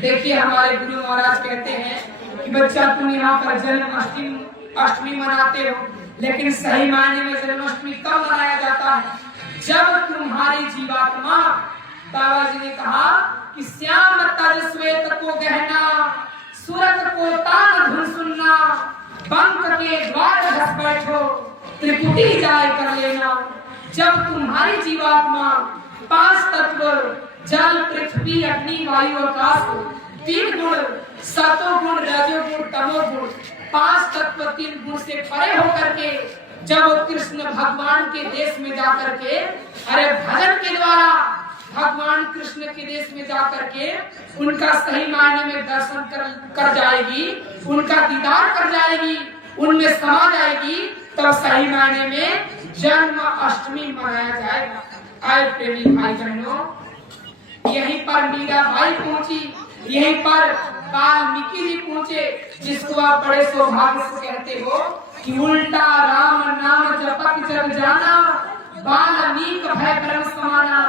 देखिए हमारे गुरु महाराज कहते हैं कि बच्चा तुम यहाँ पर जन्माष्टमी मनाते हो, लेकिन सही मायने में जन्माष्टमी कब मनाया जाता है? जब तुम्हारी जीवात्मा, बाबा जी ने कहा कि श्याम तज श्वेत को गहना, सूरत को तान धुन सुनना, बंक के द्वार घस बैठो, त्रिपुटी जाय कर लेना। जब तुम्हारी जीवात्मा पांच तत्व जल पृथ्वी अग्नि वायु आकाश, तीन गुण सतो गुण रजो गुण तमो गुण, पांच तत्व तीन गुण से परे होकर के जब कृष्ण भगवान के देश में जाकर के, अरे भजन के द्वारा भगवान कृष्ण के देश में जाकर के उनका सही मायने में दर्शन कर जाएगी, उनका दीदार कर जाएगी, उनमें समा जाएगी, तब सही मायने में जन्माष्टमी मनाया जाएगा। आए प्रेमी भाई बहनों, यहीं पर मीरा भाई पहुंची, यहीं पर वाल्मीकि जी पहुंचे, जिसको आप बड़े सौभाग्य से कहते हो कि उल्टा राम नाम जपत जग जाना, वाल्मीकि भय ब्रह्म समाना।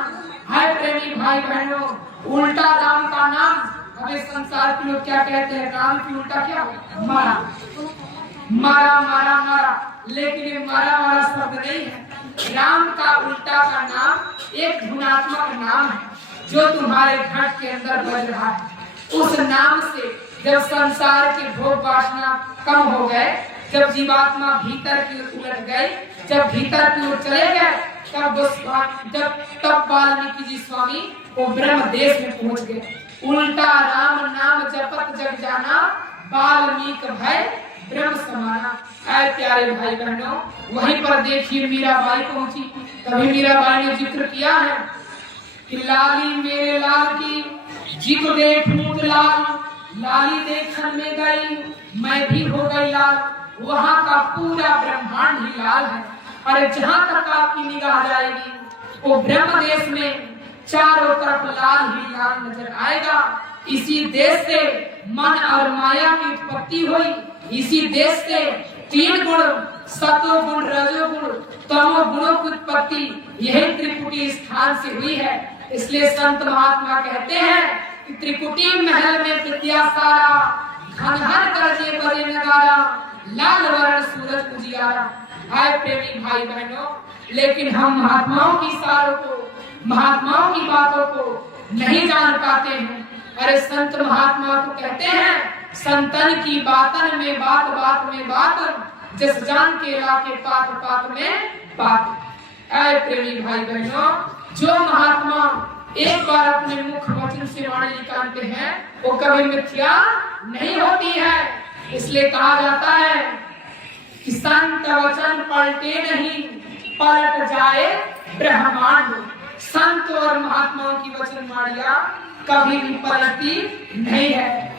हाय प्रेमी भाई बहनों, उल्टा राम का नाम, हमें संसार के लोग क्या कहते हैं, राम की उल्टा क्या? मारा मारा मारा मारा, लेकिन ये मारा मारा शब्द नहीं है। राम का उल्टा का नाम एक गुणात्मक नाम है जो तुम्हारे घट के अंदर बज रहा है। उस नाम से जब संसार के भोग वासना कम हो गए, जब जीवात्मा भीतर की ओर उलट गई, जब भीतर की ओर चले गए, तब वाल्मीकि जी स्वामी वो ब्रह्म देश में पहुंच गए। उल्टा राम नाम जपत जग जाना, वाल्मीकि भय ब्रह्म समाना। ऐ प्यारे भाई बहनों, वहीं पर देखिए मीराबाई पहुंची। तभी मीराबाई ने जिक्र किया है कि लाली मेरे लाल की, जी को देख मूत लाल, लाली देखन में गई, मैं भी हो गई लाल। वहाँ का पूरा ब्रह्मांड ही लाल है। अरे जहाँ तक आपकी निगाह जाएगी, वो ब्रह्म देश में चारों तरफ लाल ही लाल नजर आएगा। इसी देश से मन और माया की उत्पत्ति हुई, इसी देश से तीन गुण सतो गुण रजो गुण तमो गुणों की उत्पत्ति यही त्रिपुटी स्थान से हुई है। इसलिए संत महात्मा कहते हैं कि त्रिपुटी महल में विद्या सारा, घनघन करके बजे नगारा, लाल वर्ण सूरज उजियारा। हाय प्रेमी भाई बहनों, लेकिन हम महात्माओं की सारों को, महात्माओं की बातों को नहीं जान पाते हैं। अरे संत महात्मा तो कहते हैं, संतन की बातन में बात, बात में बात, जिस जान के लाके पात पात में बात। ऐ प्रेमी भाई बहनों, जो महात्मा एक बार अपने मुख वचन से वाणी निकालते हैं, वो कभी मिथ्या नहीं होती है। इसलिए कहा जाता है कि संत वचन पलटे नहीं, पलट जाए ब्रह्मांड। संत और महात्माओं की वचन वाणियां कभी भी पलटती नहीं है।